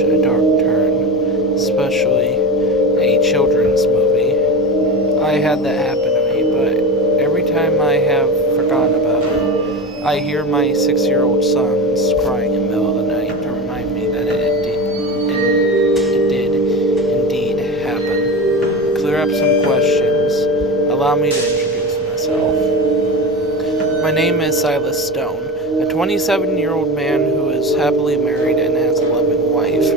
a dark turn, especially a children's movie. I had that happen to me, but every time I have forgotten about it, I hear my 6-year-old sons crying in the middle of the night to remind me that it did indeed happen. To clear up some questions, allow me to introduce myself. My name is Silas Stone, a 27-year-old man who is happily married and has a loving wife.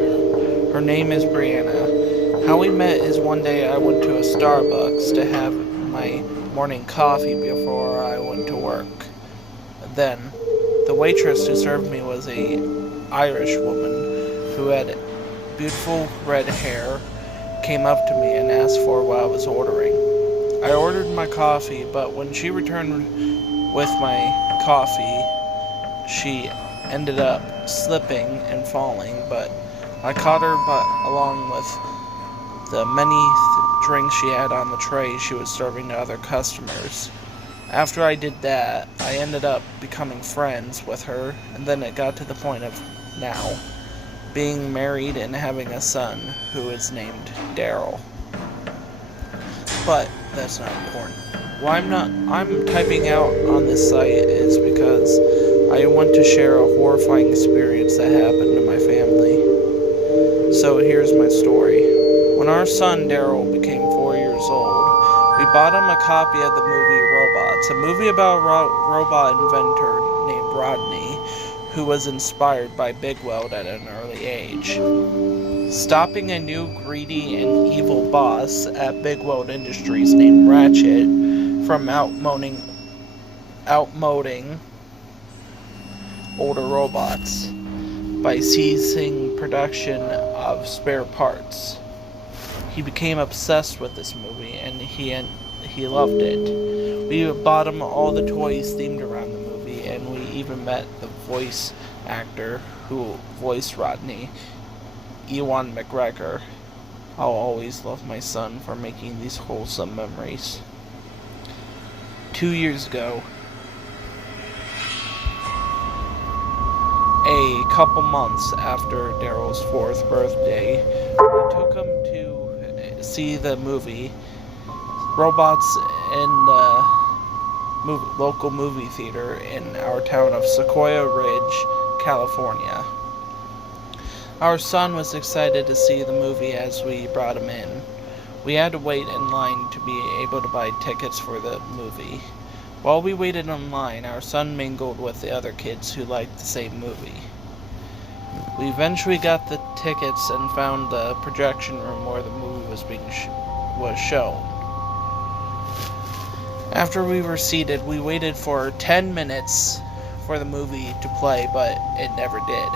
Her name is Brianna. How we met is one day I went to a Starbucks to have my morning coffee before I went to work. Then, the waitress who served me was an Irish woman who had beautiful red hair, came up to me and asked for what I was ordering. I ordered my coffee, but when she returned with my coffee, she ended up slipping and falling, but I caught her along with the many drinks she had on the tray she was serving to other customers. After I did that, I ended up becoming friends with her, and then it got to the point of now being married and having a son who is named Daryl. But that's not important. Why I'm typing out on this site is because I want to share a horrifying experience that happened to my family. So here's my story. When our son Daryl became 4 years old, we bought him a copy of the movie Robots, a movie about a robot inventor named Rodney, who was inspired by Big Weld at an early age. Stopping a new greedy and evil boss at Big Weld Industries named Ratchet from outmoding older robots by seizing production of spare parts. He became obsessed with this movie, and he loved it. We bought him all the toys themed around the movie, and we even met the voice actor who voiced Rodney, Ewan McGregor. I'll always love my son for making these wholesome memories. 2 years ago, a couple months after Daryl's 4th birthday, we took him to see the movie Robots in the local movie theater in our town of Sequoia Ridge, California. Our son was excited to see the movie as we brought him in. We had to wait in line to be able to buy tickets for the movie. While we waited in line, our son mingled with the other kids who liked the same movie. We eventually got the tickets and found the projection room where the movie was shown. After we were seated, we waited for 10 minutes for the movie to play, but it never did.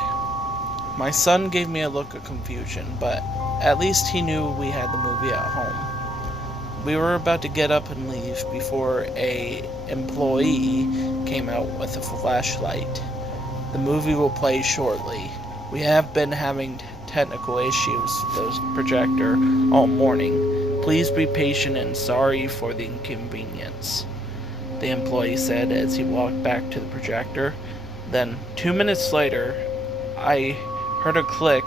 My son gave me a look of confusion, but at least he knew we had the movie at home. We were about to get up and leave before an employee came out with a flashlight. The movie will play shortly. We have been having technical issues with the projector all morning. Please be patient and sorry for the inconvenience, the employee said as he walked back to the projector. Then, 2 minutes later, I heard a click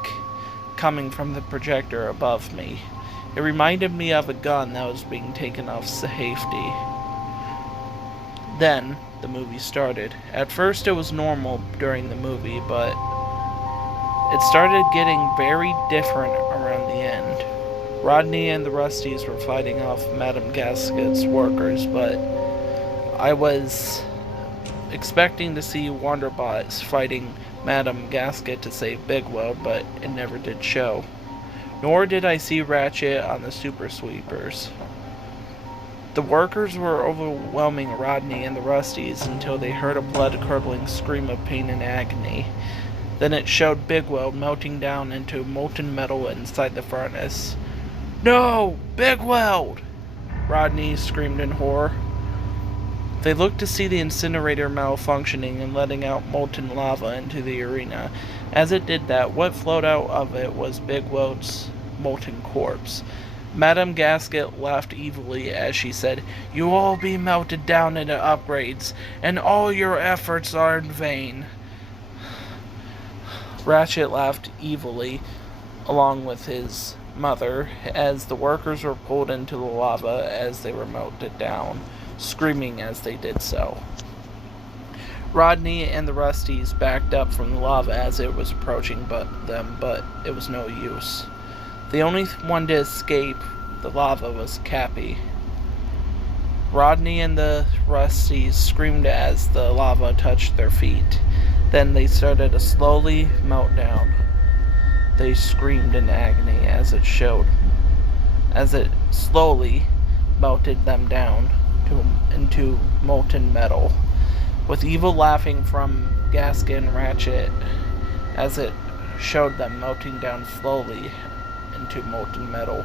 coming from the projector above me. It reminded me of a gun that was being taken off safety. Then, the movie started. At first it was normal during the movie, but it started getting very different around the end. Rodney and the Rusties were fighting off Madame Gasket's workers, but I was expecting to see Wonderbots fighting Madame Gasket to save Big Weld, but it never did show. Nor did I see Ratchet on the Super Sweepers. The workers were overwhelming Rodney and the Rusties until they heard a blood-curdling scream of pain and agony. Then it showed Big Weld melting down into molten metal inside the furnace. "No! Big Weld!" Rodney screamed in horror. They looked to see the incinerator malfunctioning and letting out molten lava into the arena. As it did that, what flowed out of it was Big Weld's molten corpse. Madame Gasket laughed evilly as she said, "You will all be melted down into upgrades, and all your efforts are in vain." Ratchet laughed evilly. along with his mother, as the workers were pulled into the lava as they were melted down, screaming as they did so. Rodney and the Rusties backed up from the lava as it was approaching but it was no use. The only one to escape the lava was Cappy. Rodney and the Rusties screamed as the lava touched their feet. Then they started to slowly melt down. They screamed in agony as it slowly melted them down into molten metal, with Evil laughing from Gasket and Ratchet as it showed them melting down slowly into molten metal.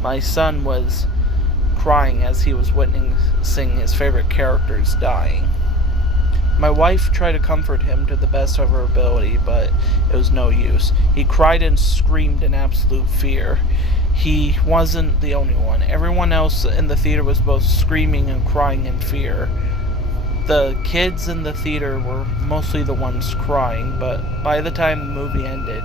My son was crying as he was witnessing his favorite characters dying. My wife tried to comfort him to the best of her ability, but it was no use. He cried and screamed in absolute fear. He wasn't the only one. Everyone else in the theater was both screaming and crying in fear. The kids in the theater were mostly the ones crying, but by the time the movie ended,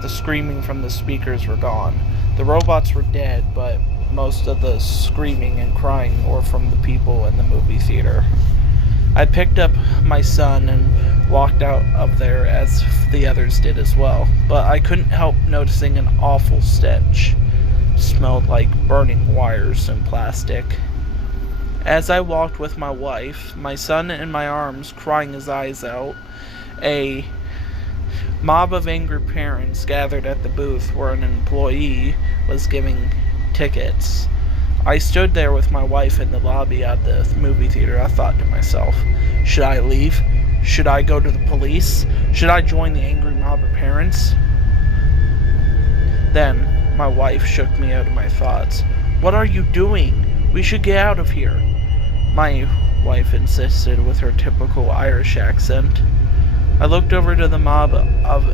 the screaming from the speakers were gone. The robots were dead, but most of the screaming and crying were from the people in the movie theater. I picked up my son and walked out of there as the others did as well, but I couldn't help noticing an awful stench. It smelled like burning wires and plastic. As I walked with my wife, my son in my arms, crying his eyes out, a mob of angry parents gathered at the booth where an employee was giving tickets. I stood there with my wife in the lobby at the movie theater. I thought to myself, should I leave? Should I go to the police? Should I join the angry mob of parents? Then, my wife shook me out of my thoughts. What are you doing? We should get out of here. My wife insisted with her typical Irish accent. I looked over to the mob of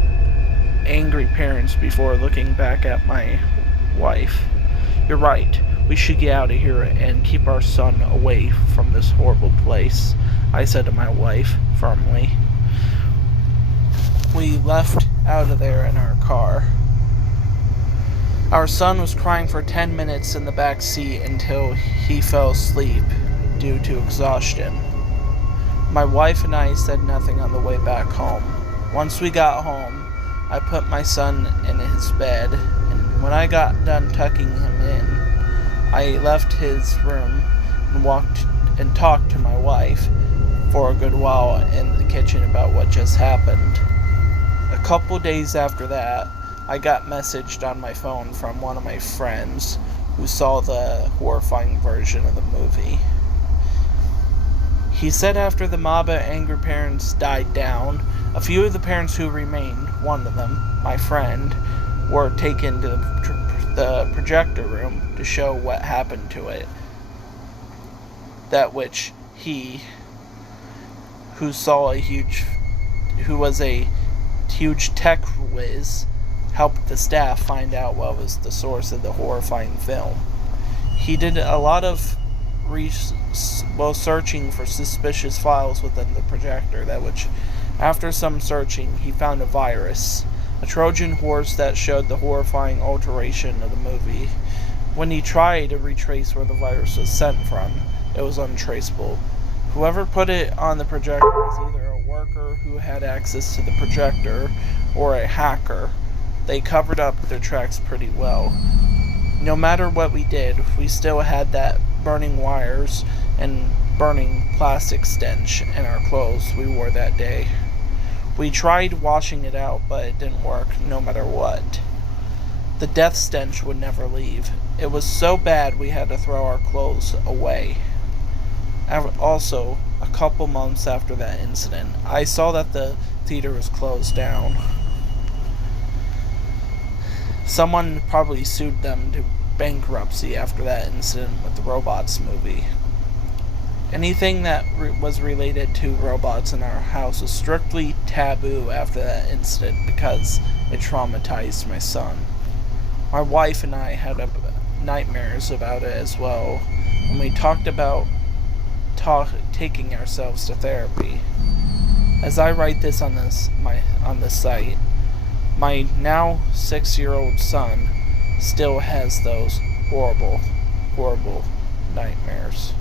angry parents before looking back at my wife. You're right. We should get out of here and keep our son away from this horrible place, I said to my wife firmly. We left out of there in our car. Our son was crying for 10 minutes in the back seat until he fell asleep due to exhaustion. My wife and I said nothing on the way back home. Once we got home, I put my son in his bed, and when I got done tucking him in, I left his room and walked and talked to my wife for a good while in the kitchen about what just happened. A couple days after that, I got messaged on my phone from one of my friends who saw the horrifying version of the movie. He said after the mob of angry parents died down, a few of the parents who remained, one of them, my friend, were taken to the projector room to show what happened to it. That which he, who was a huge tech whiz, helped the staff find out what was the source of the horrifying film. He did a lot of searching for suspicious files within the projector, that which, after some searching, he found a virus, a Trojan horse that showed the horrifying alteration of the movie. When he tried to retrace where the virus was sent from, it was untraceable. Whoever put it on the projector was either a worker who had access to the projector or a hacker. They covered up their tracks pretty well. No matter what we did, we still had that burning wires and burning plastic stench in our clothes we wore that day. We tried washing it out, but it didn't work no matter what. The death stench would never leave. It was so bad we had to throw our clothes away. Also, a couple months after that incident, I saw that the theater was closed down. Someone probably sued them to bankruptcy after that incident with the Robots movie. Anything that was related to robots in our house was strictly taboo after that incident because it traumatized my son. My wife and I had nightmares about it as well, and we talked about taking ourselves to therapy. As I write this on the site, My now 6-year-old son still has those horrible, horrible nightmares.